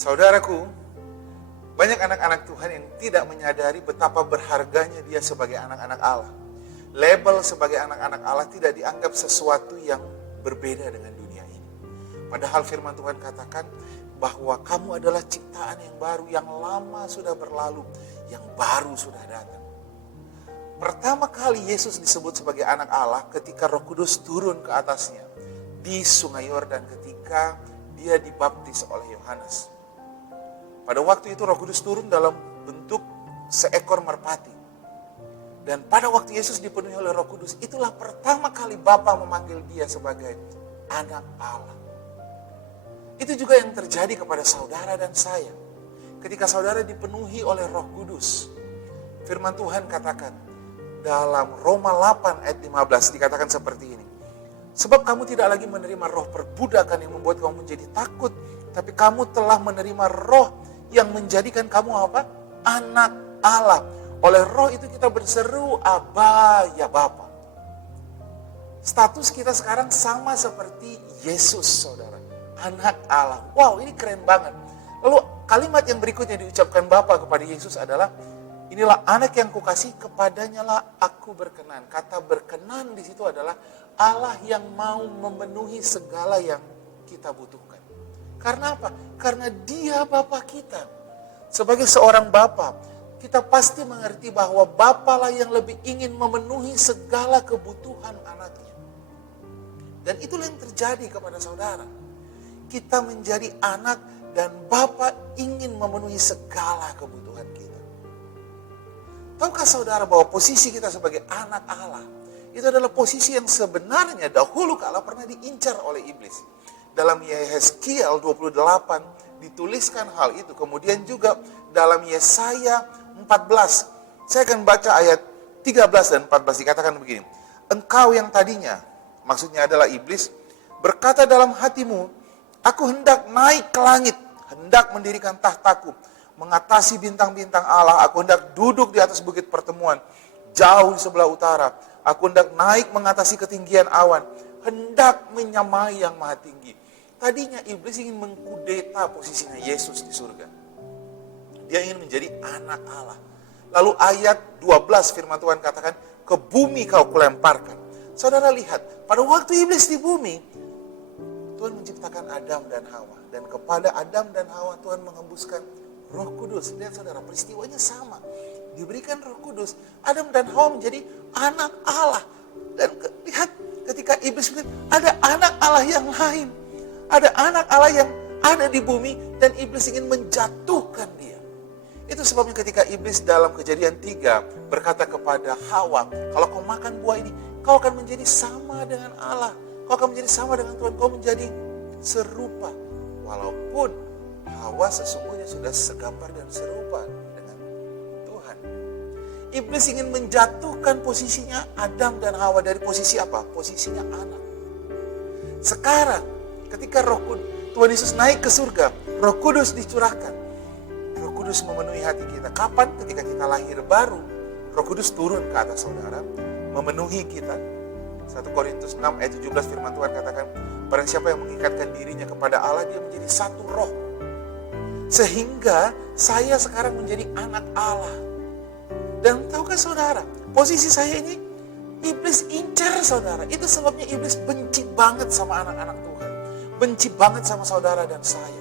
Saudaraku, banyak anak-anak Tuhan yang tidak menyadari betapa berharganya dia sebagai anak-anak Allah. Label sebagai anak-anak Allah tidak dianggap sesuatu yang berbeda dengan dunia ini. Padahal firman Tuhan katakan bahwa kamu adalah ciptaan yang baru, yang lama sudah berlalu, yang baru sudah datang. Pertama kali Yesus disebut sebagai anak Allah ketika Roh Kudus turun ke atasnya di Sungai Yordan ketika dia dibaptis oleh Yohanes. Pada waktu itu Roh Kudus turun dalam bentuk seekor merpati. Dan pada waktu Yesus dipenuhi oleh Roh Kudus, itulah pertama kali Bapa memanggil dia sebagai anak Allah. Itu juga yang terjadi kepada saudara dan saya. Ketika saudara dipenuhi oleh Roh Kudus, firman Tuhan katakan dalam Roma 8 ayat 15 dikatakan seperti ini. Sebab kamu tidak lagi menerima roh perbudakan yang membuat kamu menjadi takut, tapi kamu telah menerima roh yang menjadikan kamu apa? Anak Allah. Oleh roh itu kita berseru, Aba ya Bapa. Status kita sekarang sama seperti Yesus, saudara. Anak Allah. Wow, ini keren banget. Lalu kalimat yang berikutnya diucapkan Bapa kepada Yesus adalah, inilah anak yang kukasih, kepadanya lah aku berkenan. Kata berkenan di situ adalah Allah yang mau memenuhi segala yang kita butuhkan. Karena apa? Karena Dia Bapa kita. Sebagai seorang Bapa, kita pasti mengerti bahwa Bapa lah yang lebih ingin memenuhi segala kebutuhan anaknya. Dan itulah yang terjadi kepada saudara. Kita menjadi anak dan Bapa ingin memenuhi segala kebutuhan kita. Tahukah saudara bahwa posisi kita sebagai anak Allah itu adalah posisi yang sebenarnya dahulu kala pernah diincar oleh iblis. Dalam Yehezkiel 28 dituliskan hal itu. Kemudian juga dalam Yesaya 14. Saya akan baca ayat 13 dan 14 dikatakan begini. Engkau yang tadinya, maksudnya adalah iblis, berkata dalam hatimu, aku hendak naik ke langit, hendak mendirikan tahtaku, mengatasi bintang-bintang Allah, aku hendak duduk di atas bukit pertemuan, jauh di sebelah utara, aku hendak naik mengatasi ketinggian awan, hendak menyamai yang maha tinggi. Tadinya iblis ingin mengkudeta posisinya Yesus di surga. Dia ingin menjadi anak Allah. Lalu ayat 12 firman Tuhan katakan, ke bumi kau kulemparkan. Saudara lihat, pada waktu iblis di bumi, Tuhan menciptakan Adam dan Hawa. Dan kepada Adam dan Hawa Tuhan mengembuskan Roh Kudus. Lihat saudara, peristiwanya sama. Diberikan Roh Kudus, Adam dan Hawa menjadi anak Allah. Dan lihat, ketika iblis bilang, ada anak Allah yang lain. Ada anak Allah yang ada di bumi dan iblis ingin menjatuhkan dia. Itu sebabnya ketika iblis dalam Kejadian 3 berkata kepada Hawa, kalau kau makan buah ini, kau akan menjadi sama dengan Allah. Kau akan menjadi sama dengan Tuhan, kau menjadi serupa. Walaupun Hawa sesungguhnya sudah segambar dan serupa dengan Tuhan. Iblis ingin menjatuhkan posisinya Adam dan Hawa dari posisi apa? Posisinya anak. Sekarang ketika Tuhan Yesus naik ke surga, Roh Kudus dicurahkan. Roh Kudus memenuhi hati kita. Kapan? Ketika kita lahir baru, Roh Kudus turun ke atas saudara, memenuhi kita. 1 Korintus 6 ayat 17 firman Tuhan katakan, barang siapa yang mengikatkan dirinya kepada Allah, dia menjadi satu roh. Sehingga saya sekarang menjadi anak Allah. Dan tahukah saudara, posisi saya ini, iblis incar saudara. Itu sebabnya iblis benci banget sama anak-anak Tuhan. Benci banget sama saudara dan saya.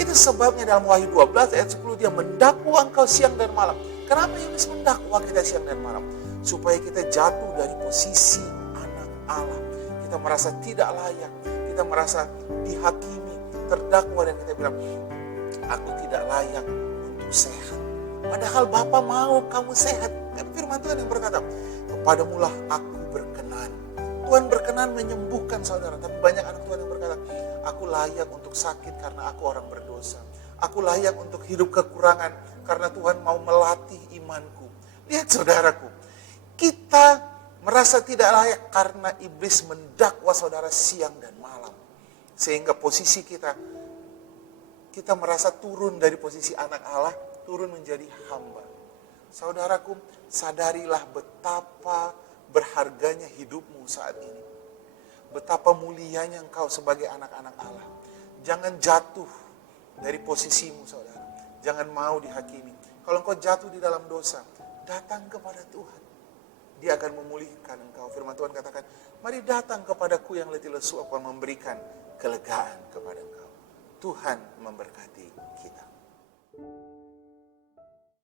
Itu sebabnya dalam Wahyu 12 ayat 10 dia mendakwa engkau siang dan malam. Kenapa iblis mendakwa kita siang dan malam? Supaya kita jatuh dari posisi anak Allah. Kita merasa tidak layak. Kita merasa dihakimi, terdakwa dan kita bilang, aku tidak layak untuk sehat. Padahal Bapa mau kamu sehat. Kan firman Tuhan yang berkata, kepadamulah aku berkenan. Tuhan berkenan menyembuhkan saudara. Tapi banyak anak Tuhan yang berkata, aku layak untuk sakit karena aku orang berdosa. Aku layak untuk hidup kekurangan karena Tuhan mau melatih imanku. Lihat saudaraku, kita merasa tidak layak karena iblis mendakwa saudara siang dan malam. Sehingga posisi kita merasa turun dari posisi anak Allah, turun menjadi hamba. Saudaraku, sadarilah betapa berharganya hidupmu saat ini. Betapa mulianya engkau sebagai anak-anak Allah. Jangan jatuh dari posisimu saudara. Jangan mau dihakimi. Kalau engkau jatuh di dalam dosa, datang kepada Tuhan. Dia akan memulihkan engkau. Firman Tuhan katakan, mari datang kepadaku yang letih lesu, aku akan memberikan kelegaan kepada engkau. Tuhan memberkati kita.